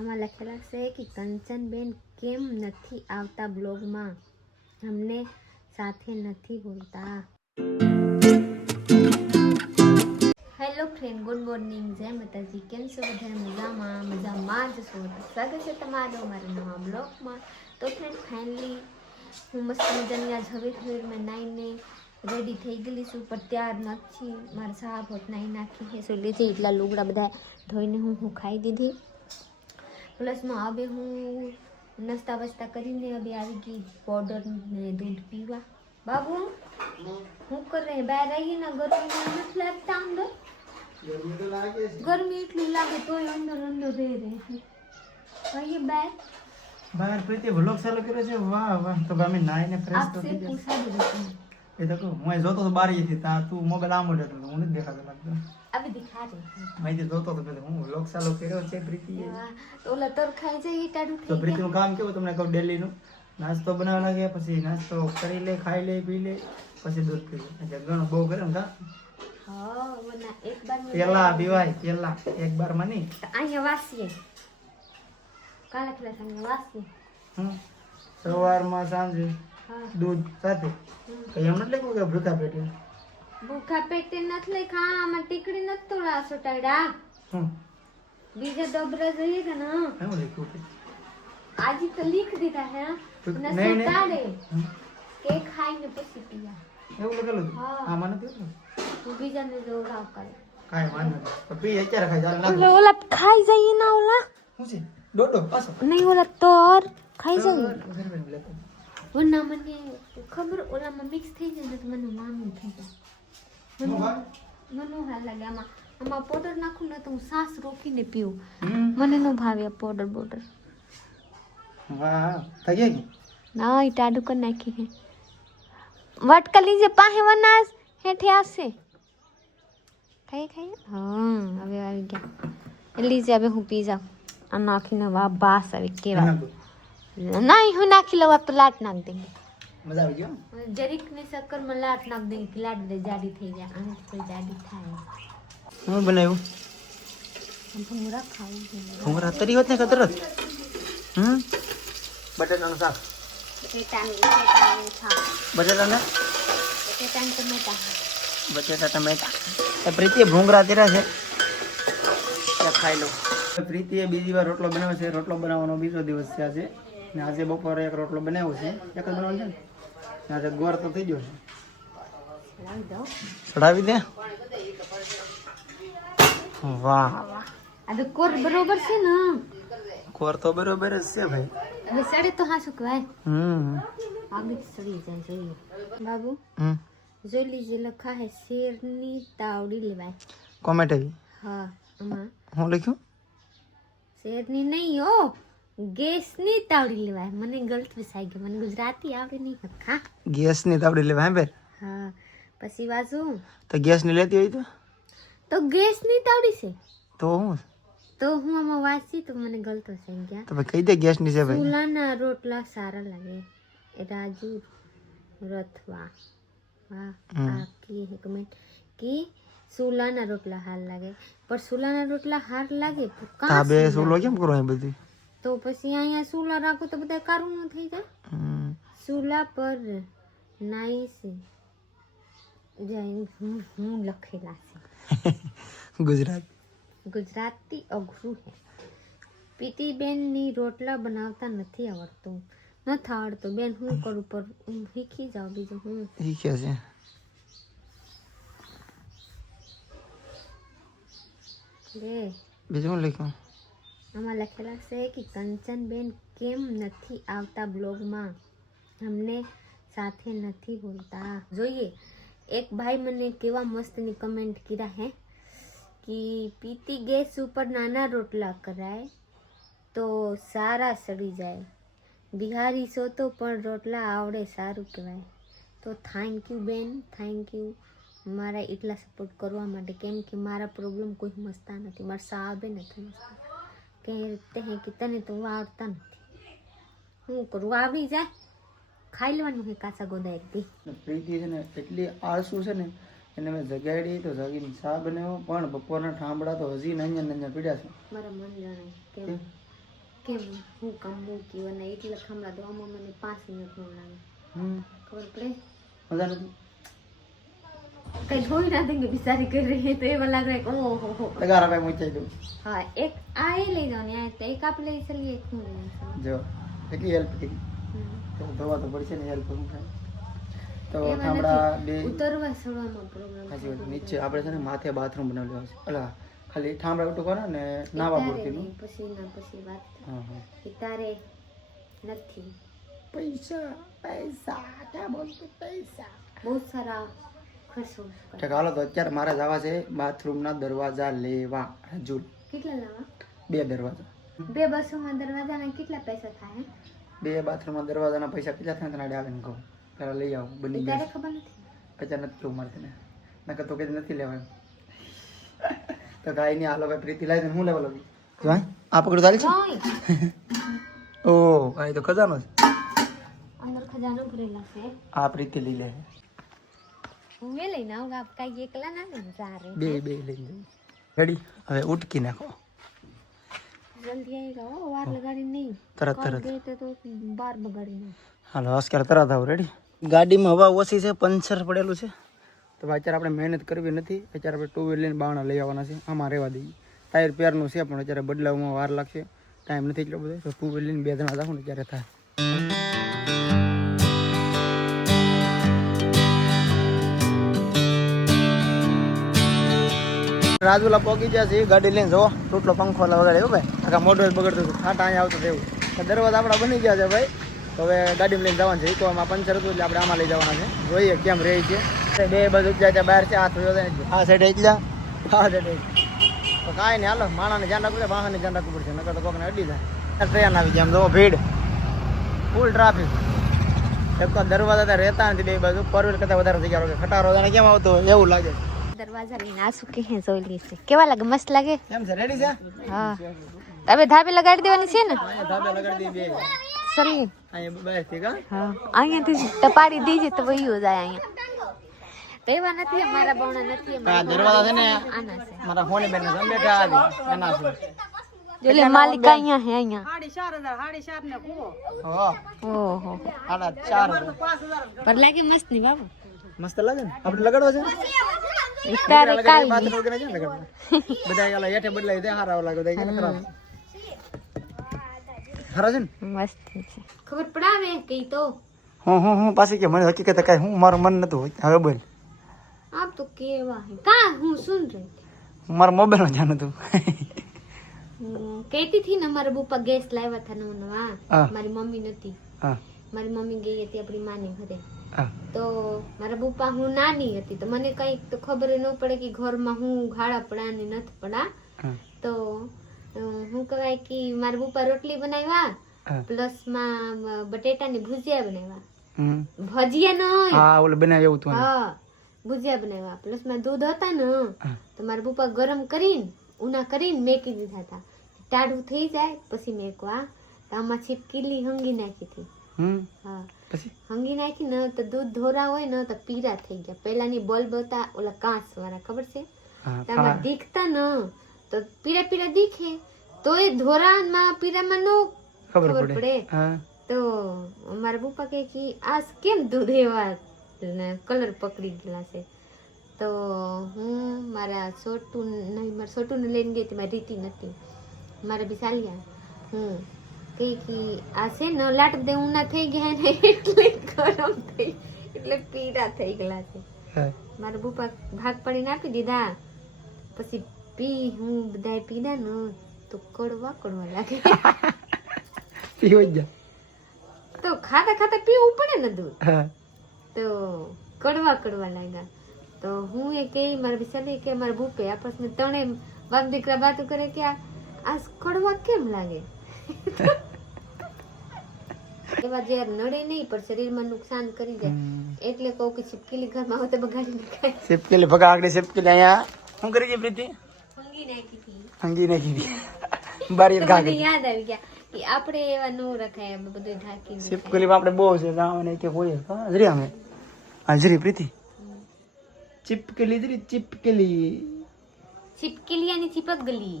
આમાં લખેલા છે કે કંચનબેન કેમ નથી આવતા બ્લોગમાં, અમને સાથે નથી બોલતા. હેલો ફ્રેન્ડ, ગુડ મોર્નિંગ, જય માતાજી. કેમ છો બધા? મજામાં જ છો. સ્વાગત છે તમારું મારા નવા બ્લોગમાં. તો ફ્રેન્ડ ફાઇનલી હું મસ્ત મજાની આજ હવે મેં નાઈને રેડી થઈ ગયેલી છું, પણ ત્યાર નથી. મારા સાહેબ હોત નાઈ નાખી છે સો લીધી એટલા લુગડા બધા ધોઈને હું ખાઈ દીધી. પ્લસમાં હવે હું નાસ્તા વાસ્તા કરીને હવે આવી ગઈ પાવડર ને દૂધ પીવા. બાબુ હું કરે બહાર આવીએ ને ગરમી નથી લાગતા અંદર? ગરમી એટલી લાગે તોય અંદર અંદર રહે છે. આવીએ બહાર પ્રીતિ વ્લોગ ચાલુ કર્યો છે. વાહ વાહ. તો અમે નાઈને ફ્રેશ તો થઈ ગયા. એ તો કહું હું જોતો તો બારી થી તા તું મોબાઈલ આમ જ હતો, હું નથી દેખાતો લાગતો. અબે દિખા દે. મેં જોતો તો પેલો હું વ્લોગ ચાલુ કર્યો છે પ્રીતિએ. તો ઓલા તર ખાઈ જાય ટાડું થઈ. તો પ્રીતિનું કામ કેવું તમને કહું, ડેલી નું નાસ્તો બનાવવા લાગે, પછી નાસ્તો કરી લે, ખાઈ લે, પી લે, પછી દૂધ પી લે. એટલે ઘણું બહુ કરે ને કા. હા વના એક બાર પેલા પીવાય પેલા એક બાર માં નહીં. અહીંયા વાસીએ કાલે ખલા સંગે વાસીએ. સવારમાં સાંજે દૂધ સાથે કઈ એમ નથી લેવું કે ભૂખા પેટે? ભૂખા પેટે નથી લઈ ખા. આમાં ટીકડી નથી તોડા સોટાડા. બીજા ડબરા જોઈએ કે ના એવું લખ્યું આજે તો લીખ દીધા હે ના સોટાડે કે ખાઈને પછી પીવા એવું લખેલું હતું. આમાં નથી એવું. હું બીજાને જોડાવ કરે કાઈ વાંધો નહીં. તો પી અત્યારે ખાઈ ચાલ નાખ. ઓલા ખાઈ જાય ના ઓલા શું છે ડોડો પાછો નહીં ઓલા તોર ખાઈ જાય. ઘરમાં લેતો વના મને ખબર ઓલામાં મિક્સ થઈ જાય ને તો મને મામી થઈ જાય. મને હાલ લાગે આમાં પાવડર નાખું ને તો હું સાસ રોકીને પીવું. મને ન ભાવે આ પાવડર બોર્ડર. વાહ થઈ ગઈ ના એ ટાડું કરી નાખી હે વટકલી જે પાહે વનાસ હેઠે આવશે. ખાઈ હા હવે આવી ગયા લીજે. હવે હું પી જાઉં. આ નાખીને વાહ બાસ આવી કેવા નહીં હું નાખી લઉં. આપ તો લાટ નાખ દેંગે. મજા આવી ગયો. જરીક ની શક્કર માં લાટ નાખ દેંગે. લાટ દે જાડી થઈ જાય. આને કોઈ જાડી થાય. હું બનાવ્યું ભૂંગળા ખાવું છે. ભૂંગળા તરી હોત ને કતરત. બટાટાનું શાક. બટાટાને બટેટા ટમેટા. એ પ્રીતિએ ભૂંગળા કર્યા છે, ખાઈ લો. પ્રીતિએ બીજી વાર રોટલો બનાવ્યો છે. રોટલો બનાવવાનો બીજો દિવસ છે આજે. ને આજે બપોરે એક રોટલો બનાવ્યો છે. એક જ બનાવવાનો છે ને આજે ગોળ તો થઈ ગયો છે. ચડાવી દે. વાહ આ તો કોર બરોબર છે ને? કોર તો બરોબર જ છે ભાઈ. હવે સડે તો હા શું કહેવાય. આગે સડી જાય જોઈએ. બાબુ જોઈ લીજે લખા હે શેરની તાવડી લેવાય. કોમેન્ટ આવી. હા આમાં હું લખ્યું શેરની નહીં હો ગેસની તાવડી લેવાય. મને ગલત વિસાઈ ગયો. મને ગુજરાતી આવડે નહીં. હા ગેસની તાવડી લેવા હે બેન. હા પછી વાંચું તો ગેસની લેતી હોય તો ગેસની તાવડી છે તો હું તો હું આમાં વાંચી તો મને ગલત વિસાઈ ગયા. તો ભાઈ કહી દે ગેસની છે ભાઈ. ચૂલાના રોટલા સારા લાગે. એ રાજુ રથવા વાહ આ કી હે કમેન્ટ કી ચૂલાના રોટલા હાર લાગે. પણ ચૂલાના રોટલા હાર લાગે તો તા બે ચૂલો કેમ કરો એ બધી? તો પછી અહીંયા ચૂલા રાખો તો બધા કારું ન થઈ જાય. ચૂલા પર નાઈસ જૈન હું લખેલા છે. ગુજરાતી અઘરું હે. પીતીબેનની રોટલા બનાવતા નથી આવડતું. નથી આવડતું બેન. હું કરું પર શીખી જાઉં. બીજું હું શીખ્યા છે. બીજું શું લખ્યું આમાં લખેલા છે કે કંચનબેન કેમ નથી આવતા બ્લોગમાં, અમને સાથે નથી બોલતા. જોઈએ એક ભાઈ મને કેવા મસ્તની કમેન્ટ કર્યા હે કે પીતી ગેસ ઉપર નાના રોટલા કરાય તો સારા સડી જાય. બિહારી છો તો પણ રોટલા આવડે સારું કહેવાય. તો થેન્ક યુ બેન, થેન્ક યુ મારા એટલા સપોર્ટ કરવા માટે. કેમ કે મારા પ્રોબ્લેમ કોઈ સમજતા નથી. મારા સાહેબે નથી સમજતા કહેતે હે કે તને તો આવડતા નથી. હું કરું આવી જાય ખાઈ લેવાનું હે કાચા ગોદા એક દી. પ્રીતિ છે ને એટલી આળસુ છે ને એને મેં જગાડી તો જગીને ચા બનાવ્યો પણ બપોરના ઠામડા તો હજી નંજા પીડ્યા છે. મારા મન જાણે કેમ કેમ હું કામ મૂકી અને એટલે ખામડા ધોવામાં મને 5 મિનિટ ન લાગે. ખબર પડે મજા નથી. કઈ ધોઈ ના દે બિચારી કરી રહી તો એવા લાગે કે ઓહો હો. તગારા ભાઈ મૂકી દઉં. હા એક આ એ લઈ જાવ ને એક આપ લઈ ચલીએ એક હું લઈ જાઉં. જો એટલી હેલ્પ કરી તો ધોવા તો પડશે ને હેલ્પ કરું થાય તો ખામડા બે ઉતરવા ચડવામાં પ્રોબ્લેમ હાજી વાત નીચે આપણે છે ને માથે બાથરૂમ બનાવેલું છે અલા ખાલી ઠામડા ઉઠું કરો ને નાવા પૂરતીનું પછી વાત હા હા એ તારે નથી પૈસા પૈસા ક્યાં બોલતો પૈસા બહુ સારા ખર્ચો ઠીક હાલો તો અત્યારે મારે જવા છે બાથરૂમના દરવાજા લેવા હજુ કેટલા લાવા 2 દરવાજા 2 બસોમાં દરવાજાના કેટલા પૈસા થાય 2 બાથરૂમના દરવાજાના પૈસા કેટલા થાય તને આવીને કહું પેલા લઈ આવું બની તારે ગયા ખબર નથી અત્યારે નથી લઉં મારે તને નકર તો કઈ નથી લેવાય તો કાંઈ નહીં હાલો ભાઈ પ્રીતિ લાવી દે હું લેવા લઉં ભાઈ આ પકડું ચાલે છે ઓ ભાઈ તો ખજાનો છે અંદર ખજાનો ભરેલા છે આ પ્રીતિ લઈ લે હું મે લઈને આવું આપ કાઈ એકલા ના ને સારે બે લઈ લે રેડી હવે ઉટકી નાખો જલ્દી આવીગા ઓ વાર લગાડી નહીં તરત ગઈ તો બાર બગાડી નહીં હાલો અસ્કાર તરત આવ રેડી ગાડીમાં હવા ઓછી છે પંચર પડેલું છે તો અત્યારે આપણે મહેનત કરવી નથી અત્યારે આપણે 2 વ્હીલ લઈને બાવણા લઈ આવવાના છે આમાં રહેવા દઈએ ટાયર પેરનું છે પણ અત્યારે બદલાવવામાં વાર લાગશે ટાઈમ નથી એટલો બધો તો 2 વ્હીલ લઈને 2 જણા રાખું ને ત્યારે થાય રાજુલા પોકી ગયા છે ગાડી લઈને જો ટૂટલો પંખો લગાડે ભાઈ આખા મોઢું બગડતું હતું ખાટા અહીંયા આવતું એવું દરવાજા આપણા બની ગયા છે ભાઈ તો હવે ગાડીમાં લઈને જવાનું છે ઇકોમાં પંચર હતું એટલે આપણે આમાં લઈ જવાના છે જોઈએ કેમ રહી છે બે બાજુ જાય બહાર છે હાથ આ સાઈડ એટલા આ સાઈડ તો કાંઈ નહીં હાલો માણાને ધ્યાન રાખવું છે વાહનને ધ્યાન રાખવું પડશે નકર તો કોકને અડી જાય ટ્રેન આવી જાય આમ જો ભીડ ફૂલ ટ્રાફિક એક તો દરવાજા ત્યાં રહેતા નથી બે બાજુ ફોર વ્હીલ કરતાં વધારે થઈ ગયા ખટારો કેમ આવતો એવું લાગે દરવાજા લઈને આ શું કે જોઈ લઈશ કેવા લાગે મસ્ત લાગે કેમ છે રેડી છે હા હવે ધાબે લગાડી દેવાની છે ને અહીંયા ધાબે લગાડી દઈએ બે ચલી અહીંયા બહાર થી કા હા અહીંયાથી ટપાડી દીજે તો વહીયો જાય અહીંયા એવા નથી મારા બહુણા નથી આ દરવાજા છે ને આના છે મારા ફોન બેન ને બેઠા આવી એના છે જોલે માલિક અહીંયા હે અહીંયા 4,500 ને કુવો ઓહો ઓહો આના 4 પર લાગે મસ્ત ની બાબુ મસ્ત લાગે ને આપણે લગાડવા છે તારે કાલ બાથરૂમ વગેરે છે લગાડવા બધા આલા હેઠે બદલાઈ દે હારા લાગે દે કે ખરાબ ખરા છે ને મસ્ત છે ખબર પડાવે કઈ તો હું પાછી કે મને હકીકત કાંઈ હું મારું મન નતું હવે બોલ આપ તો કેવા હે કા હું સુન રહી મારા મોબાઈલમાં ધ્યાન હતું કહેતી થી ને મારા બુપા ગેસ લાવ્યા હતા નવા હા. મારી મમ્મી નથી હા મારી મમ્મી ગઈ હતી આપણી માની ઘરે હા તો મારા બુપા હું નાની હતી તો મને કઈ તો ખબર ન પડે કે ઘરમાં હું ગાળા પડા ને નથી પડા હા તો હું કહેવાય કે મારા બુપા રોટલી બનાવ્યા હા. પ્લસ માં બટેટાની ભુજિયા બનાવ્યા હમ. ભજીયા ન હા ઓલું બનાવ્યું એવું તું હા ભુજિયા બનાવ્યા પ્લસ માં દૂધ હતા ને હા. તો મારા પપ્પા ગરમ કરીને ઉના કરીને મેકી દીધા હતા ટાઢું થઈ જાય પછી મેકવા તો આમાં છીપકીલી હંગી નાખી હતી હા પછી હંગી નાખી ને તો દૂધ ધોરા હોય ને તો પીરા થઈ ગયા પેલાની બલ્બ હતા ઓલા કાંચ વાળા ખબર છે હા આમાં દીખતા ન તો પીરા પીરા દીખે તો એ ધોરામાં પીરામાં નો ખબર ખબર પડે પડે હા તો મારા પપ્પા કહે કે આ કેમ દૂધ એવા કલર પકડી ગયેલા છે તો હું મારા છોટુને લઈને ગઈ હતી મારી રીતિ નથી મારે બી ચાલ્યા હું કહી કે આ છે ને લાટ દે ઉના થઈ ગયા ને એટલે ગરમ થઈ એટલે પીડા થઈ ગયેલા છે હા. મારા પપ્પા ભાગ પાડીને આપી દીધા પછી હું બધા પીધા ને તો કડવા લાગે પીવો જ જા. તો ખાતા ખાતા પીવું પડે ને દૂધ હા તો કડવા લાગ્યા તો હું એ કે મારા વિશાલે કે મારા ભૂપે આપસમાં ત્રણે બાપ દીકરા વાતો કરે કે આ કડવા કેમ લાગે એવા જે નડે નહીં પણ શરીરમાં નુકસાન કરી જાય એટલે કહું કે છીપકેલી ઘરમાં હોય તો બગાડી નાખાય સિપકેલી ભગા આગળ સિપકેલી અહીંયા શું કરી છે પ્રીતિ હંગી નાખી હતી હંગી નાખી બારી તો ઘા મને યાદ આવી ગયા કે આપણે એવા નો રખાય અમે બધું ઢાંકીને સિપકેલી આપણે બહુ છે ગામને કે હોય હાજરી અમે હાજરી પ્રીતિ ચીપકેલી ચીપકેલી છીપકેલી અને ચીપક ગલી